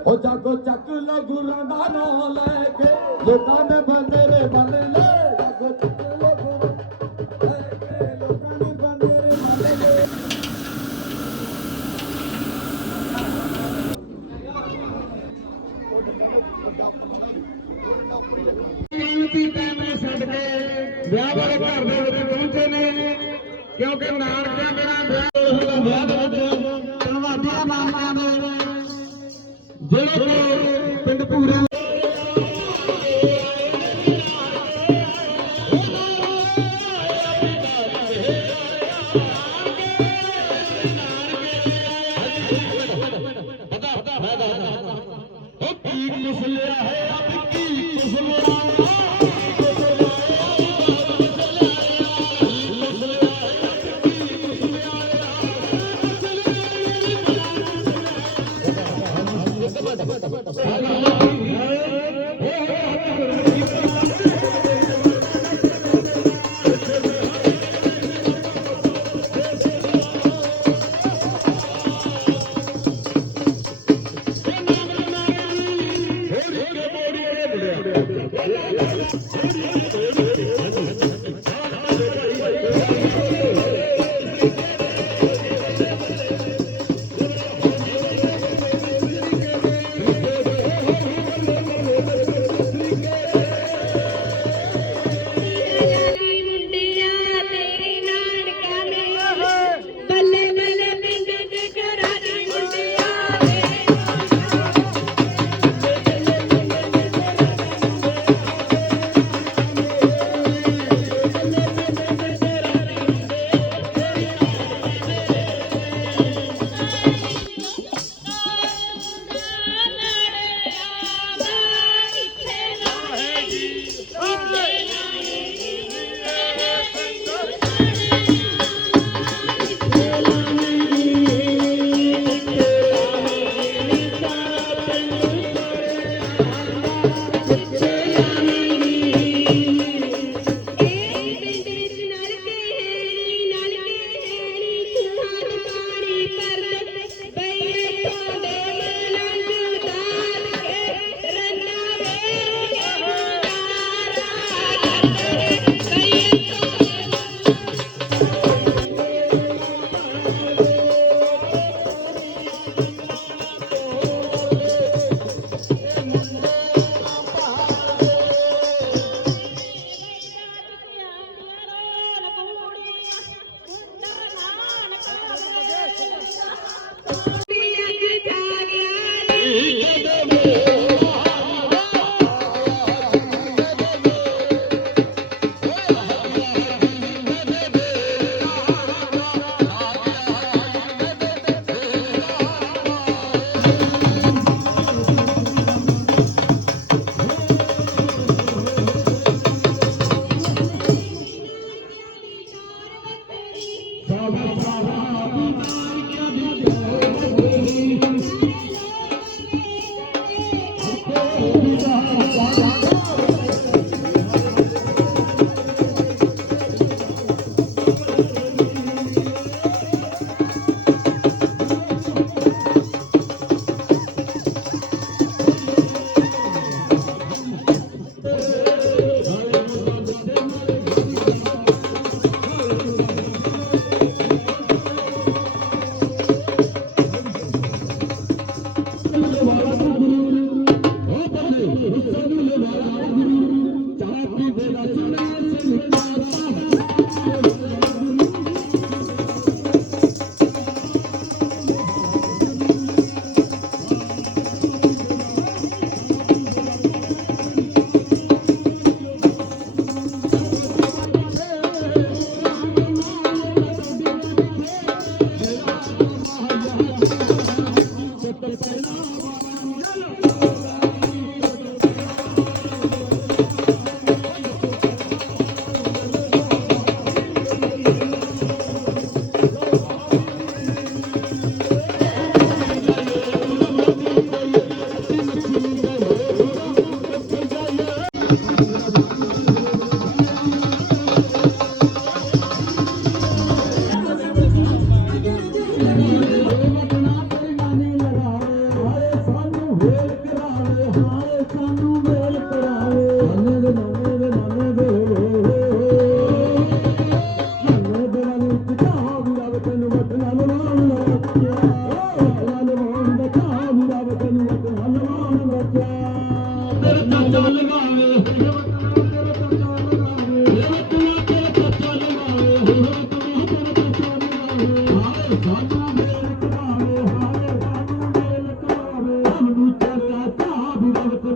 ਉਹ ਜਾਗੋ ਚੱਕ ਲੋ ਗੁਰਾਂ ਦਾ ਨਾਮ ਲੈ ਕੇ ਲੋਕਾਂ ਨੇ ਬੰਦੇਰੇ ਬੰਨ ਲੈ ਜਾਗੋ ਚੱਕ ਲੋ ਗੁਰਾਂ ਲੈ ਕੇ ਲੋਕਾਂ ਨੇ ਬੰਦੇਰੇ ਬੰਨ ਲੈ ਕੀਮਤੀ ਟਾਈਮ ਨੇ ਛੱਡ ਕੇ ਵਿਆਹ ਵਾਲੇ ਘਰ ਦੇ ਵਿੱਚ ਪਹੁੰਚੇ ਨੇ ਕਿਉਂਕਿ ਨਾਨਕਿਆਂ ਬਿਨਾਂ ਵਿਆਹ ਹੋਣਾ ਵਿਆਹ ਪਿੰਡ ਪੂਰਾ पीर मुसलिया है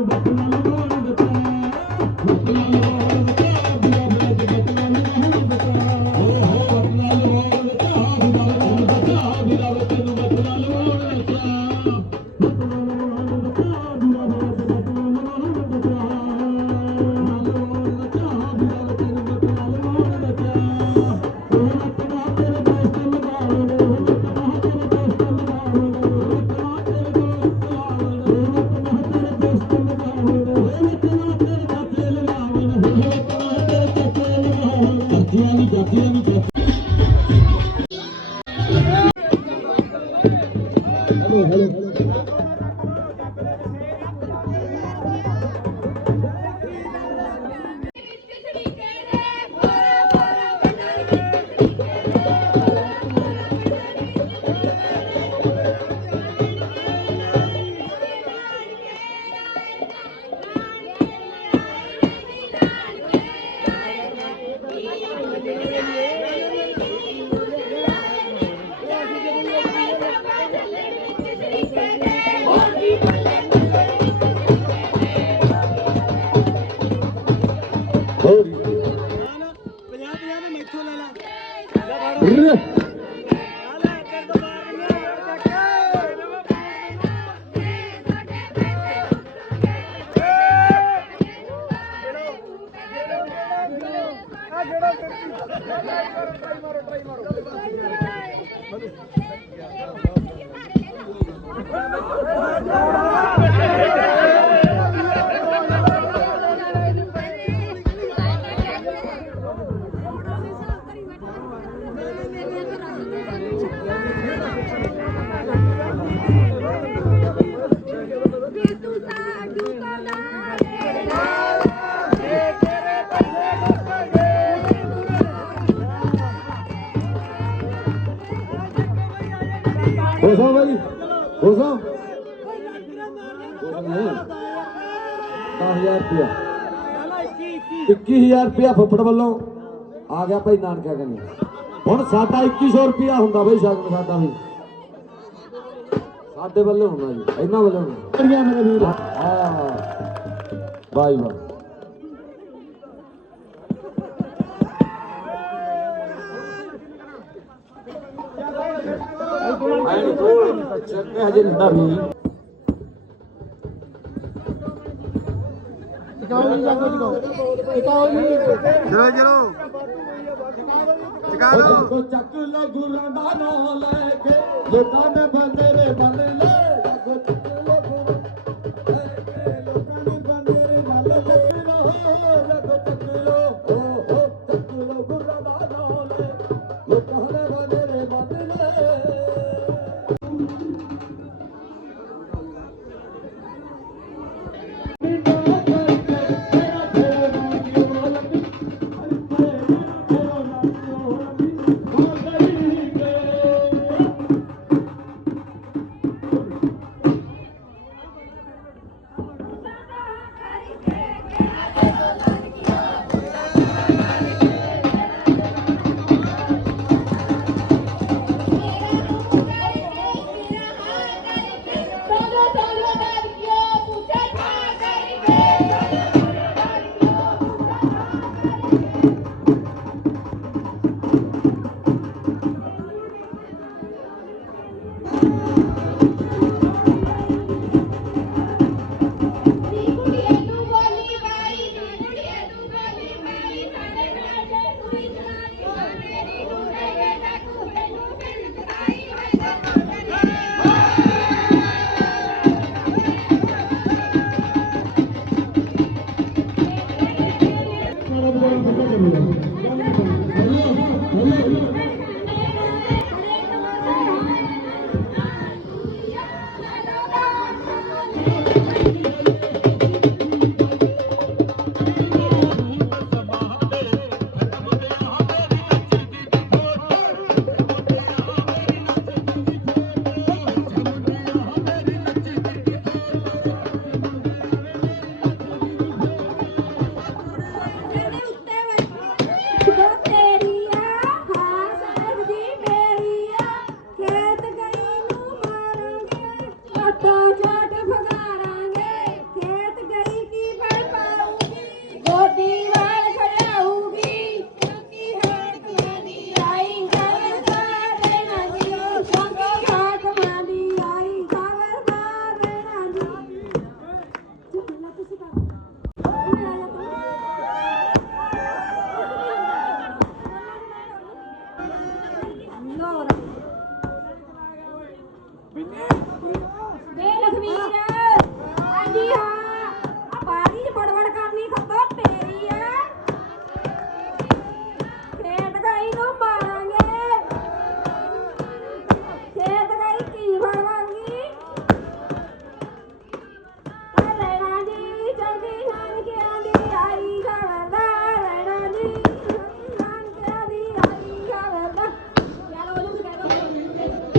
அனுபவம் 10000 ਰੁਪਿਆ 21000 ਰੁਪਿਆ ਫੁੱਫੜ ਵੱਲੋਂ ਆ ਗਿਆ ਭਾਈ ਨਾਨਕਾ ਕਹਿੰਦੇ ਹੁਣ ਸਾਡਾ 2100 ਰੁਪਿਆ ਹੁੰਦਾ ਬਈ ਸ਼ਗਨ ਸਾਡਾ ਵੀ ਸਾਡੇ ਵੱਲੋਂ ਹੁੰਦਾ ਜੀ ਇਹਨਾਂ ਵੱਲੋਂ ਕਰੀਆਂ ਮੇਰੇ ਵੀਰ ਹਾਂ ਬਾਈ ਬਾਈ ਆਏ ਨੂੰ ਕੋਲ ਚੱਕੇ ਹਜੇ ਨਾ ਵੀ ਚਲੋ ਚਲੋ। ਚਕਾ ਲਓ। ਚੱਕ ਲੋ ਗੁਰਾਂ ਦਾ ਨਾਮ ਲੈ ਕੇ, ਲੋਕਾਂ ਦੇ ਬੰਦੇ ਰੇ ਬੰਦੇ ਲੈ